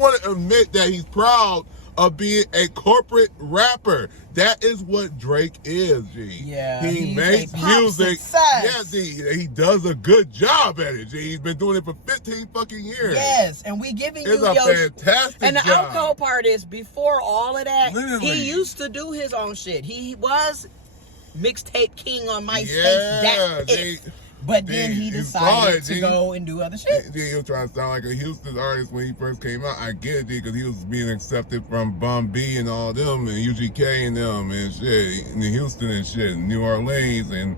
want to admit that he's proud of being a corporate rapper. That is what Drake is, G. Yeah, he makes music. Success. Yeah, he does a good job at it, G. He's been doing it for 15 fucking years. Yes, and we giving you it's a fantastic And the job. outcome part is, before all of that, Literally. he used to do his own shit. He was mixtape king on MySpace. Yeah, but then he decided to go and do other shit. He was trying to sound like a Houston artist when he first came out. I get it, because he was being accepted from Bum B and all them, and UGK and them and shit, in Houston and shit, and New Orleans, and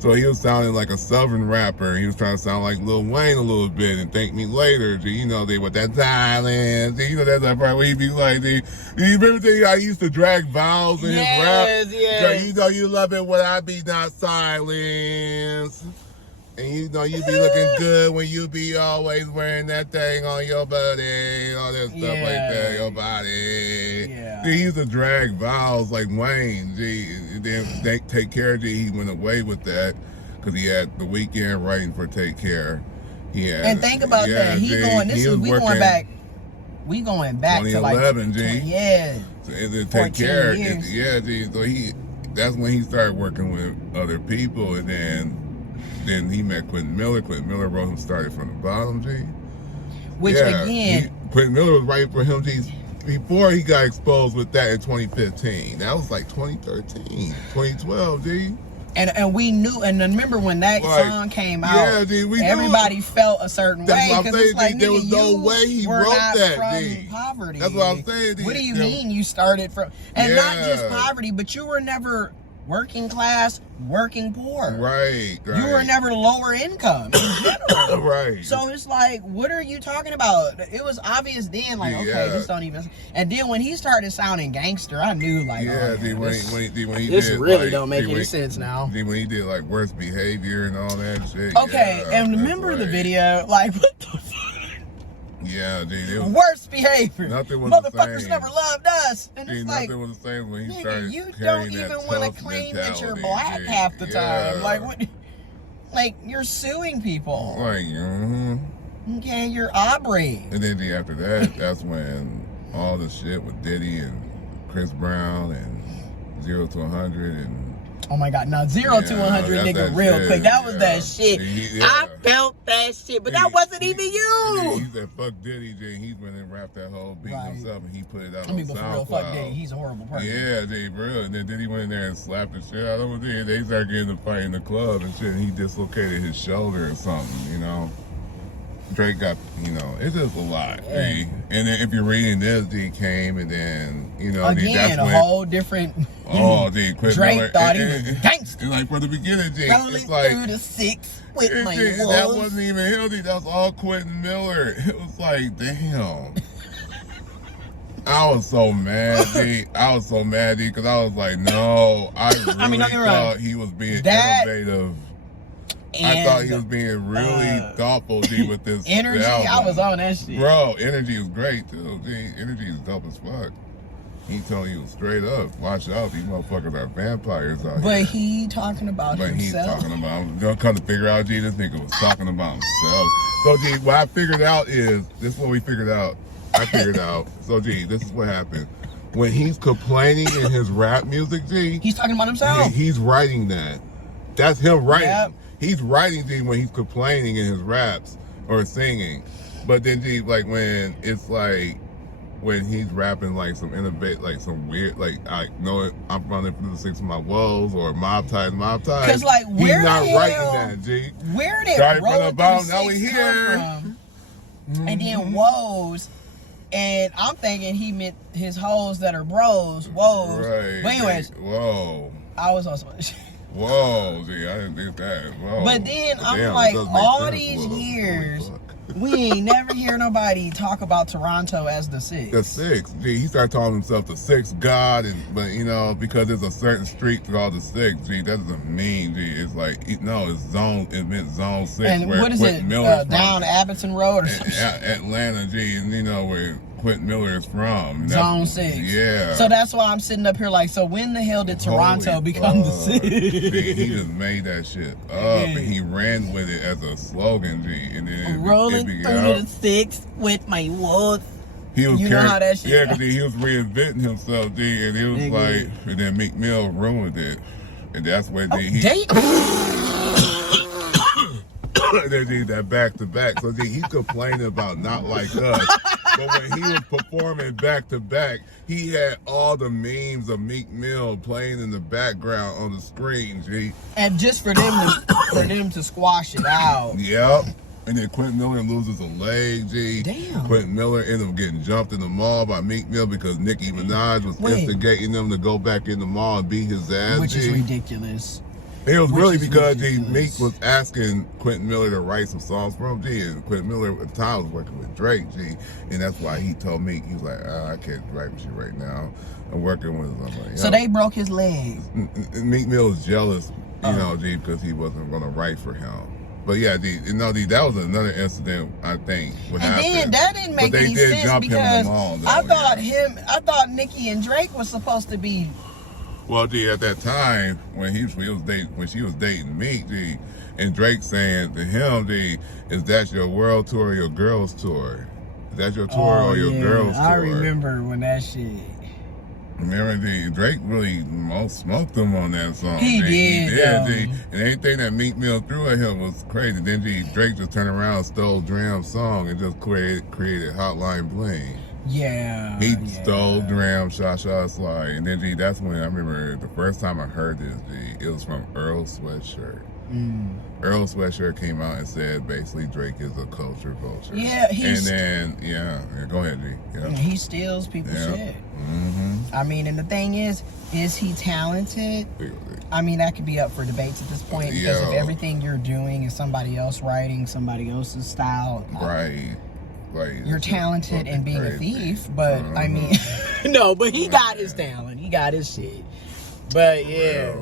so he was sounding like a Southern rapper. He was trying to sound like Lil Wayne a little bit, and Thank Me Later. You know, they with that silence. You know, that's that part where he be like, you remember how he used to drag vowels in his rap? Yes. You know, you love it when I be not silenced. And you know you be looking good when you be always wearing that thing on your body, all that stuff like that, your body. Yeah. He used to drag vowels like Wayne. Then Take Care, he went away with that because he had The Weeknd writing for Take Care. And think about that. We going back to like 2011, G. Yeah. And then Take Care, years. So that's when he started working with other people, and then he met Quentin Miller. Quentin Miller wrote him Started From the Bottom, G. Quentin Miller was writing for him, G, before he got exposed with that in 2015. That was like 2013, 2012, G. And we knew, and remember when that song came out, everybody felt a certain way. That's what I'm saying, like, there was no way he wrote that, from poverty. That's what I'm saying. What do you mean you started from, and not just poverty, but you were never working class, working poor. Right. You were never lower income in general. Right. So it's like, what are you talking about? It was obvious then, like, okay, this don't even. And then when he started sounding gangster, I knew, like, this really don't make any sense now. When he did like Worst Behavior and all that shit. Okay, and remember the video, like, what the fuck? Yeah, dude. Worst behavior. Nothing was Motherfuckers the same. never loved us. And it's like, nothing was the same when he started. You don't even want to claim that you're black half the time. Like, what? Like, you're suing people. Like, Okay, you're Aubrey. And then after that, that's when all the shit with Diddy and Chris Brown and 0 to 100 and. Oh my God! Now 0 to 100, nigga, real quick. That was that shit. I felt that shit, but that wasn't even you. He said, "Fuck Diddy." He's been and rapped that whole beat himself, and he put it out on SoundCloud. For real, fuck Diddy. He's a horrible person. Yeah, Diddy, bro. And then Diddy went in there and slapped the shit out of him. They started getting in a fight in the club and shit. And he dislocated his shoulder or something, you know. Drake got, it's just a lot. Yeah. And then if you're reading this, D came, and then, again, that's a whole different. Drake Miller, thought he was gangster. Like from the beginning, D. Rolling like, through the 6 with my wolves. That wasn't even him, D. That was all Quentin Miller. It was like, damn. I was so mad, D. Because I was like, no, I really thought he was being innovative. I thought he was being really thoughtful, D, with this energy. album. I was on that shit. Bro, energy is great, too, D. Energy is dope as fuck. He told you straight up, watch out, these motherfuckers are vampires out here. But he talking about himself. He's talking about, don't come to figure out, G, this nigga was talking about himself. So, G, what I figured out is, this is what we figured out. So, G, this is what happened. When he's complaining in his rap music, G. He's talking about himself. He's writing that. That's him writing. Yep. He's writing, G, when he's complaining in his raps or singing. But then, G, like, when it's like, when he's rapping like some some weird, like, I know it, I'm running through the 6 of my woes or mob ties. Because, like, he's not writing that, G. Where did Started from Rolling the bottom, Through now we the 6 here. come from? And then woes. And I'm thinking he meant his hoes that are bros. Woes. Right. But anyways. Whoa. I was also. Whoa, G, I didn't think that. Whoa. But then I'm like, all these years, we ain't never hear nobody talk about Toronto as the 6. The 6. G, he started calling himself the 6th God, but because there's a certain street called the 6. G, that doesn't mean, G. It's like, no, it's it meant zone 6. And where what is Quentin it? Down Abbottson Road or something? Atlanta, G, and where Quentin Miller is from. Zone 6. Yeah. So that's why I'm sitting up here like, so when the hell did Toronto become the 6? He just made that shit up, and he ran with it as a slogan, G. And then rolling through the 6 with my wolves. he was you know how that shit. Yeah, because he was reinventing himself, G, and it was like, and then Meek Mill ruined it, and that's when they did that back to back. So he's complaining about Not Like Us. But when he was performing back to back, he had all the memes of Meek Mill playing in the background on the screen, G. And just for them to squash it out. Yep. And then Quentin Miller loses a leg, G. Damn. Quentin Miller ended up getting jumped in the mall by Meek Mill because Nicki Minaj was instigating them to go back in the mall and beat his ass, which is ridiculous. It was really because Meek was asking Quentin Miller to write some songs for him, G, and Quentin Miller at the time was working with Drake, G, and that's why he told Meek, he was like, I can't write with you right now. I'm working with him. Like, so they broke his leg. Meek Mill was jealous, you know, G, because he wasn't going to write for him. But yeah, that was another incident, I think. And then that didn't make any sense because I thought Nicki and Drake was supposed to be. Well, G, at that time when she was dating Meek, G, and Drake saying to him, G, is that your world tour or your girls tour? Is that your tour or your girls tour? I remember when that shit. Remember, G, Drake really smoked him on that song. He did, G. And anything that Meek Mill threw at him was crazy. Then G, Drake just turned around and stole Dram's song and just created Hotline Bling. Yeah. He stole Dram, Sha Slide. And then, G, that's when I remember the first time I heard this, G, it was from Earl Sweatshirt. Earl Sweatshirt came out and said basically Drake is a culture vulture. Yeah, go ahead, G. Yeah. He steals people's shit. I mean, and the thing is he talented? I mean, that could be up for debates at this point because if everything you're doing is somebody else writing, somebody else's style. Right. Like, you're talented in being a thief, but I mean, no, but he got his talent. He got his shit. But yeah.